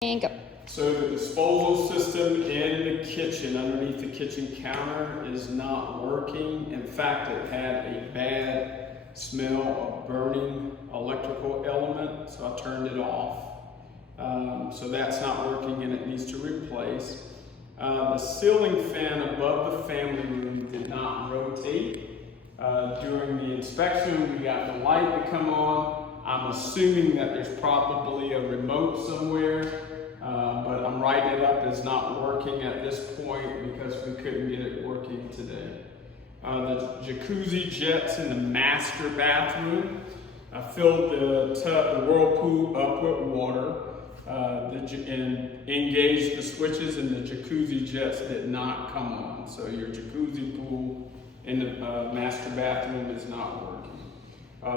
And go. So the disposal system in the kitchen, underneath the kitchen counter, is not working. In fact, it had a bad smell of burning electrical element, so I turned it off. So that's not working and it needs to replace. The ceiling fan above the family room did not rotate. During the inspection, we got the light to come on. I'm assuming that there's probably a remote somewhere, but I'm writing it up as not working at this point because we couldn't get it working today. The jacuzzi jets in the master bathroom. I filled the whirlpool up with water and engaged the switches, and the jacuzzi jets did not come on. So your jacuzzi pool in the master bathroom is not working.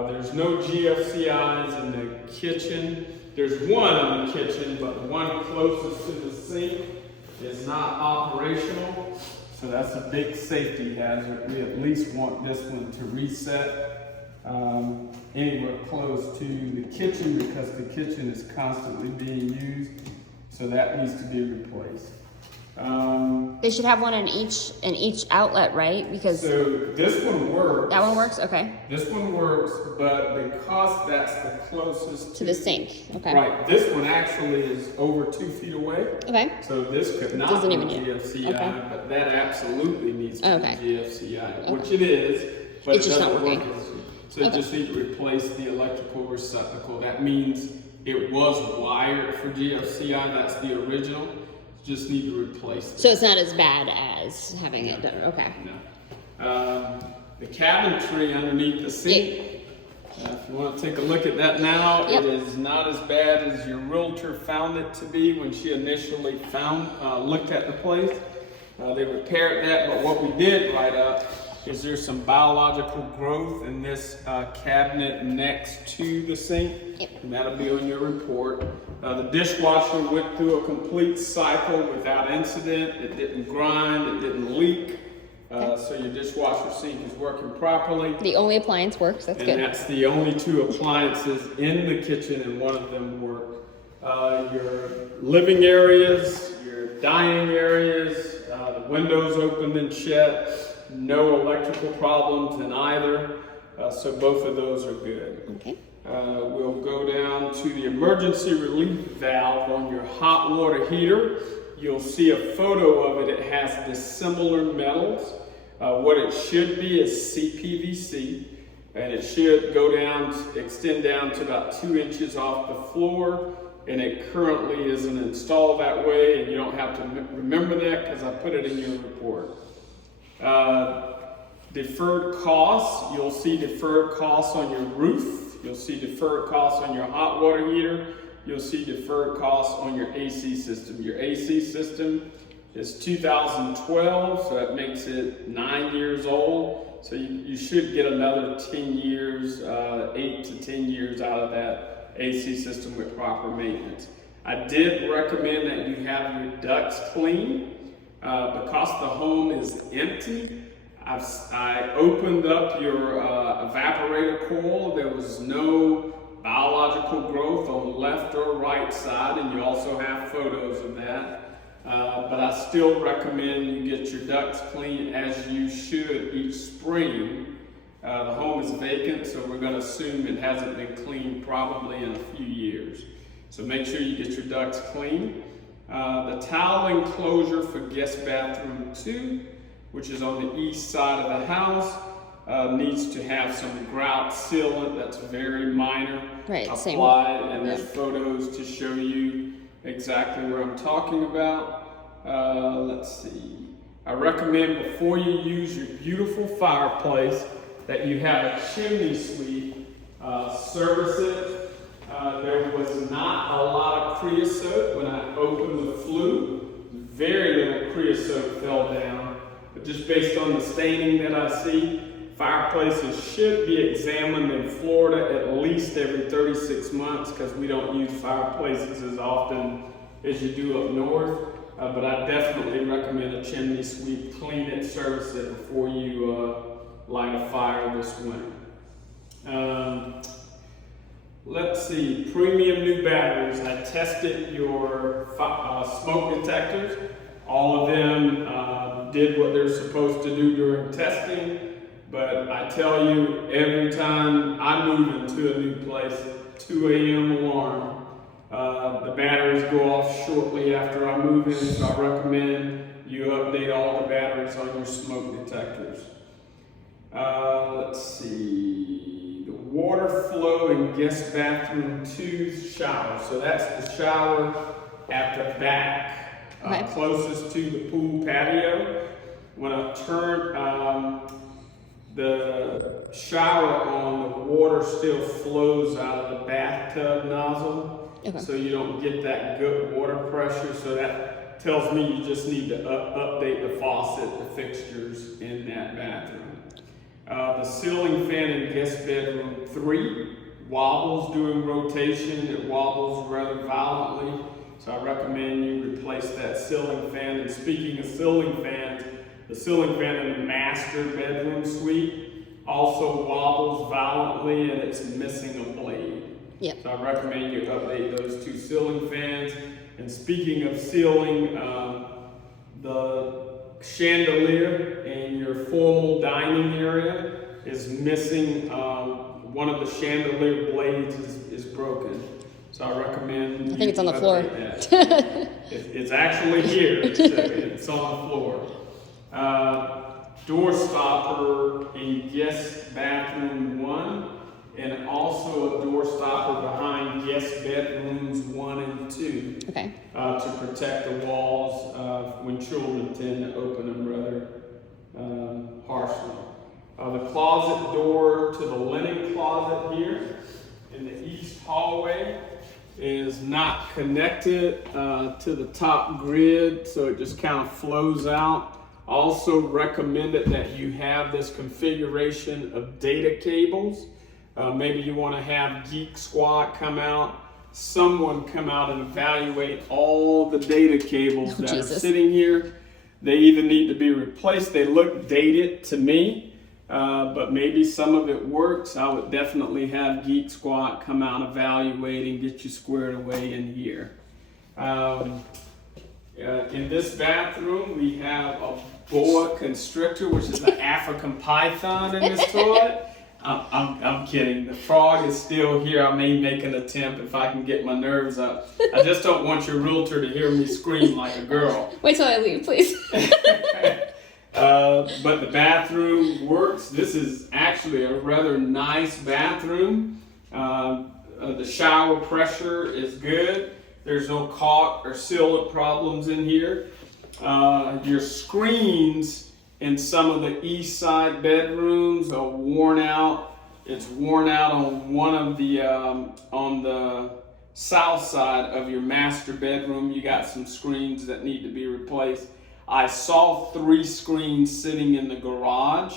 There's no GFCIs in the kitchen. There's one in the kitchen, but the one closest to the sink is not operational. So that's a big safety hazard. We at least want this one to reset anywhere close to the kitchen because the kitchen is constantly being used. So that needs to be replaced. They should have one in each outlet, right? Because so this one works. that one works. Okay. This one works, but because that's the closest To the sink. Okay. Right. This one actually is over 2 feet away. Okay. So this could not Doesn't be even need it. GFCI, Okay. but that absolutely needs to Okay. be GFCI, Okay. which it is, but It's it just doesn't not working. work. So it just needs to replace the electrical receptacle. That means it was wired for GFCI. That's the original. Just need to replace it. So it's not as bad as having it done. Okay. No. The cabinetry underneath the sink. If you want to take a look at that now, Yep. it is not as bad as your realtor found it to be when she initially looked at the place. They repaired that, but what we did write up is there's some biological growth in this cabinet next to the sink. Yep. And that'll be on your report. The dishwasher went through a complete cycle without incident. It didn't grind, it didn't leak. So your dishwasher sink is working properly. The only appliance works. That's And good. that's the only 2 appliances in the kitchen, and one of them work. Your living areas, your dining areas, the windows open and shut. No electrical problems in either. So both of those are good. Okay. We'll go down to the emergency relief valve on your hot water heater. You'll see a photo of it. It has dissimilar metals. What it should be is CPVC, and it should go down, extend down to about 2 inches off the floor, and it currently isn't installed that way, and you don't have to remember that because I put it in your report. Deferred costs, you'll see deferred costs on your roof. You'll see deferred costs on your hot water heater. You'll see deferred costs on your AC system. Your AC system is 2012, so that makes it 9 years old. So you should get another 10 years, 8 to 10 years out of that AC system with proper maintenance. I did recommend that you have your ducts clean. Because the home is empty, I opened up your evaporator coil. There was no biological growth on the left or right side, and you also have photos of that. But I still recommend you get your ducts clean as you should each spring. The home is vacant, so we're going to assume it hasn't been cleaned probably in a few years. So make sure you get your ducts clean. The towel enclosure for guest bathroom 2, which is on the east side of the house, needs to have some grout sealant that's very minor applied, and there's photos to show you exactly what I'm talking about. Let's see. I recommend before you use your beautiful fireplace that you have a chimney sweep, service it. There was not a lot of creosote when I opened the flue. Very little creosote fell down, but just based on the staining that I see, fireplaces should be examined in Florida at least every 36 months because we don't use fireplaces as often as you do up north. But I definitely recommend a chimney sweep. Clean it, service it before you light a fire this winter. Let's see, premium new batteries. I tested your smoke detectors. All of them did what they're supposed to do during testing, but I tell you, every time I move into a new place, 2 a.m. alarm, the batteries go off shortly after I move in, so I recommend you update all the batteries on your smoke detectors. Let's see, the water flow in guest bathroom 2's shower. So that's the shower at the back, closest to the pool patio. When I turn the shower on, the water still flows out of the bathtub nozzle. So you don't get that good water pressure. So that tells me you just need to update the faucet, the fixtures in that bathroom. The ceiling fan in guest bedroom 3 wobbles during rotation. It wobbles rather violently. So I recommend you replace that ceiling fan. And speaking of ceiling fans, the ceiling fan in the master bedroom suite also wobbles violently and it's missing a blade. So I recommend you update those 2 ceiling fans. And speaking of ceiling, the chandelier in your formal dining area is missing. One of the chandelier blades is broken. So I recommend. I think it's on the floor. It's actually here. It's on the floor. Door stopper in guest bathroom 1, and also a door stopper behind guest bedrooms 1 and 2 to protect the walls when children tend to open them rather harshly. The closet door to the linen closet here in the east hallway is not connected to the top grid, so it just kind of flows out. Also recommended that you have this configuration of data cables. Maybe you want to have Geek Squad come out, someone come out and evaluate all the data cables that are sitting here. They either need to be replaced. They look dated to me, but maybe some of it works. I would definitely have Geek Squad come out, evaluate, and get you squared away in here. In this bathroom, we have a boa constrictor, which is an African python in this toilet. I'm kidding. The frog is still here. I may make an attempt if I can get my nerves up. I just don't want your realtor to hear me scream like a girl. Wait till I leave, please. But the bathroom works. This is actually a rather nice bathroom. The shower pressure is good. There's no caulk or sealant problems in here. Your screens in some of the east side bedrooms are worn out. It's worn out on one of the, on the south side of your master bedroom. You got some screens that need to be replaced. I saw 3 screens sitting in the garage,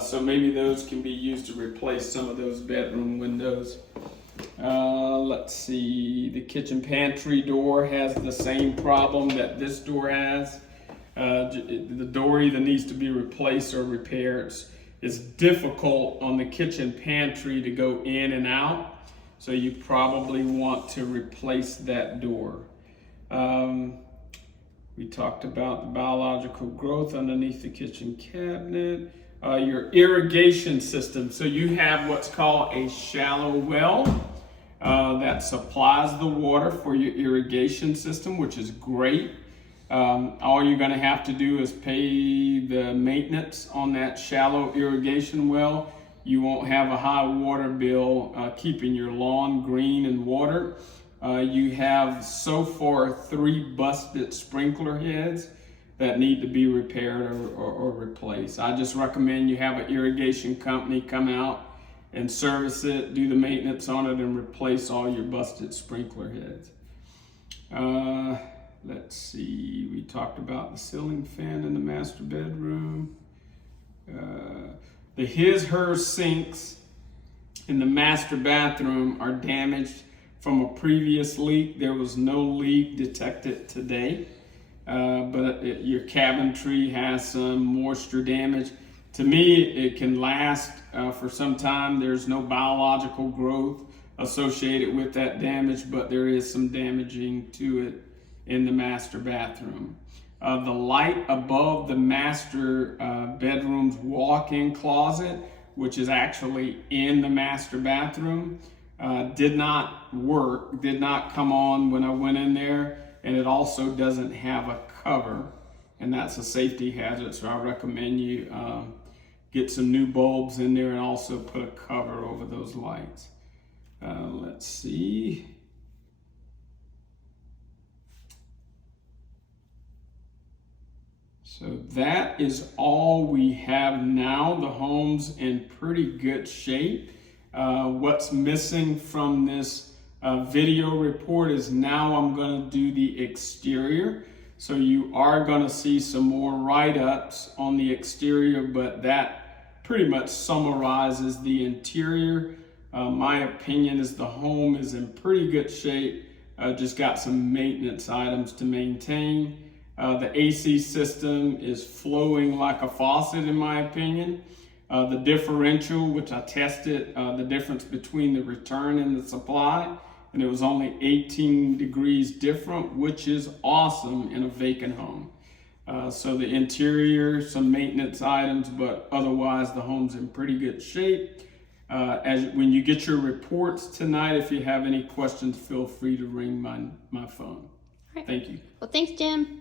so maybe those can be used to replace some of those bedroom windows. Let's see, the kitchen pantry door has the same problem that this door has. The door either needs to be replaced or repaired. It's difficult on the kitchen pantry to go in and out, so you probably want to replace that door. We talked about the biological growth underneath the kitchen cabinet. Your irrigation system. So you have what's called a shallow well that supplies the water for your irrigation system, which is great. All you're going to have to do is pay the maintenance on that shallow irrigation well. You won't have a high water bill keeping your lawn green and watered. You have so far 3 busted sprinkler heads that need to be repaired or replaced. I just recommend you have an irrigation company come out and service it, do the maintenance on it, and replace all your busted sprinkler heads. Let's see, we talked about the ceiling fan in the master bedroom. The his/her sinks in the master bathroom are damaged from a previous leak. There was no leak detected today, but your cabinetry has some moisture damage. To me, it can last for some time. There's no biological growth associated with that damage, but there is some damaging to it in the master bathroom. The light above the master bedroom's walk-in closet, which is actually in the master bathroom, did not work, did not come on when I went in there, and it also doesn't have a cover, and that's a safety hazard, so I recommend you get some new bulbs in there and also put a cover over those lights. Let's see. So that is all we have now. The home's in pretty good shape. What's missing from this video report is now I'm going to do the exterior. So you are going to see some more write-ups on the exterior, but that pretty much summarizes the interior. My opinion is the home is in pretty good shape. Just got some maintenance items to maintain. The AC system is flowing like a faucet in my opinion. The differential, which I tested, the difference between the return and the supply, and it was only 18 degrees different, which is awesome in a vacant home. So the interior, some maintenance items, but otherwise the home's in pretty good shape. When you get your reports tonight, if you have any questions, feel free to ring my phone. Right. Thank you. Well, thanks, Jim.